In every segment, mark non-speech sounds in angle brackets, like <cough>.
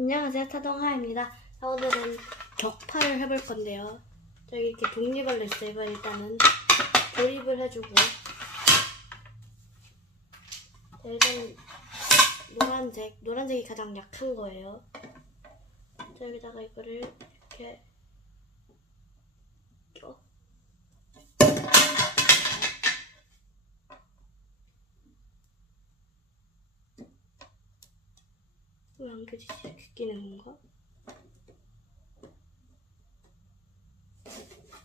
안녕하세요. 타동하입니다. 자, 오늘은 격파를 해볼 건데요. 저기 이렇게 독립을 냈어요 이번 일단은. 조립을 해주고. 자, 일단 노란색 노란색이 가장 약한 거예요. 자, 여기다가 이거를 이렇게 왜안 껴지지? 이렇게 끼는 건가?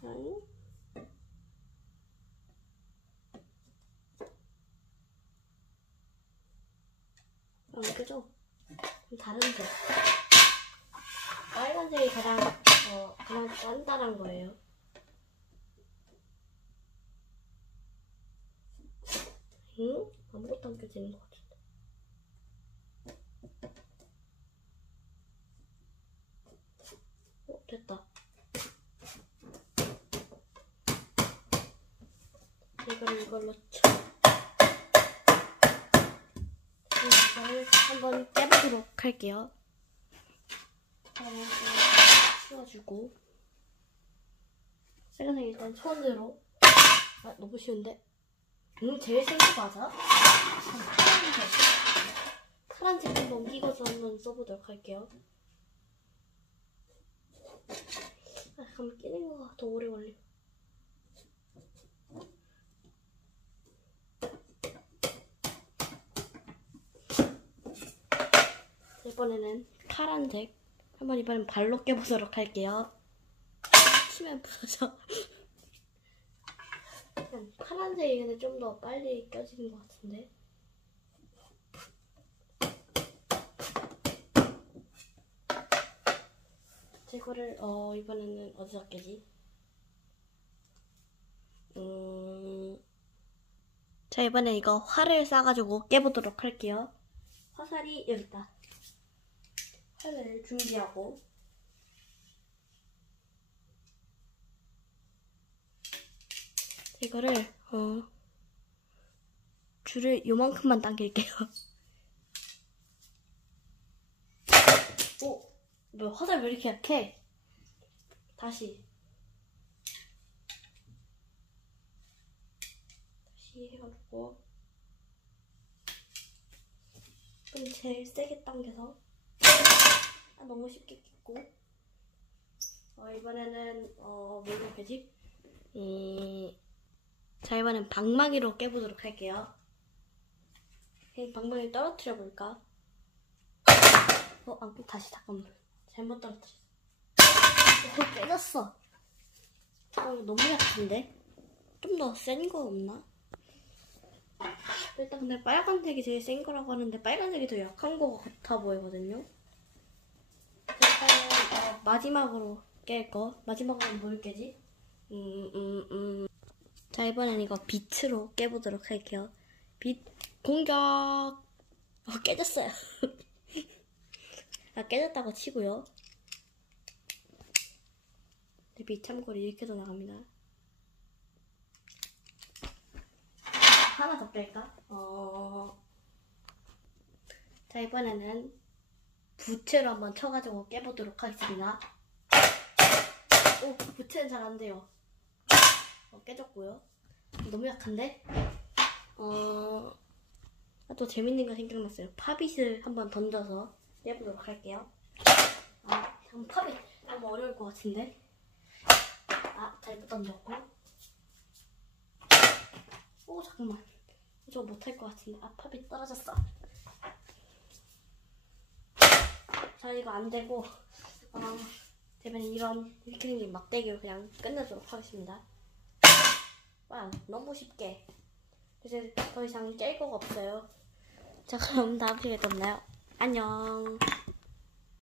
아니? 안 껴져. 그럼 다른 색. 빨간색이 가장, 어, 그냥 단단한 거예요. 응? 아무것도 안 껴지는 것 같은데. 어, 됐다. 이걸 이걸로 쳐. 이걸 한번 깨보도록 할게요. 치워주고. 빨간색 일단 손으로. 아, 너무 쉬운데? 응, 제일 쉬운 거 맞아? 파란색 한번 끼고서 한번 써보도록 할게요. 아, 한번 끼는 거가 더 오래 걸려. 이번에는 파란색. 한번 이번엔 발로 깨보도록 할게요. 치면 부러져. 파란색이 근데 좀 더 빨리 껴지는 것 같은데. 이거를 어 이번에는 어디서 깨지? 음. 자 이번에 이거 활을 싸가지고 깨보도록 할게요. 화살이 여기 있다. 활을 준비하고 이거를 어 줄을 요만큼만 당길게요. 오, 뭐 화살 왜 이렇게 약해? 다시 다시 해가지고 좀 제일 세게 당겨서 아, 너무 쉽게 끼고 어, 이번에는 어 뭘로 깨지? 이... 자 이번엔 방망이로 깨보도록 할게요 이 방망이 떨어뜨려 볼까? 어, 아, 다시 잠깐만 잘못 떨어뜨렸어 어, 깨졌어 어, 너무 약한데? 좀 더 센 거 없나? 일단 근데 빨간색이 제일 센 거라고 하는데 빨간색이 더 약한 거 같아 보이거든요 일단 어, 마지막으로 깰 거? 마지막으로 뭘 깨지? 음, 음, 음. 자 이번엔 이거 빛으로 깨보도록 할게요. 빛 공격! 어 깨졌어요. <laughs> 아 깨졌다고 치고요. 네, 빛 참고로 이렇게도 나갑니다. 하나 더 뺄까? 어... 자 이번에는 부채로 한번 쳐가지고 깨보도록 하겠습니다. 오 부채는 잘 안 돼요. 어, 깨졌고요. 너무 약한데? 어... 아, 또 재밌는 거 생각났어요. 팝잇을 한번 던져서 깨보도록 할게요. 아, 참 팝잇 너무 어려울 것 같은데? 아 잘못 던졌고. 오 잠깐만. 저 못할 것 같은데. 아 팝이 떨어졌어 자 이거 안 되고 어, 되면 이런 생긴 막대기로 그냥 끝내도록 하겠습니다. 와 너무 쉽게. 이제 더 이상 깰 거가 없어요. 자 그럼 다음 시간에 또 만나요. 안녕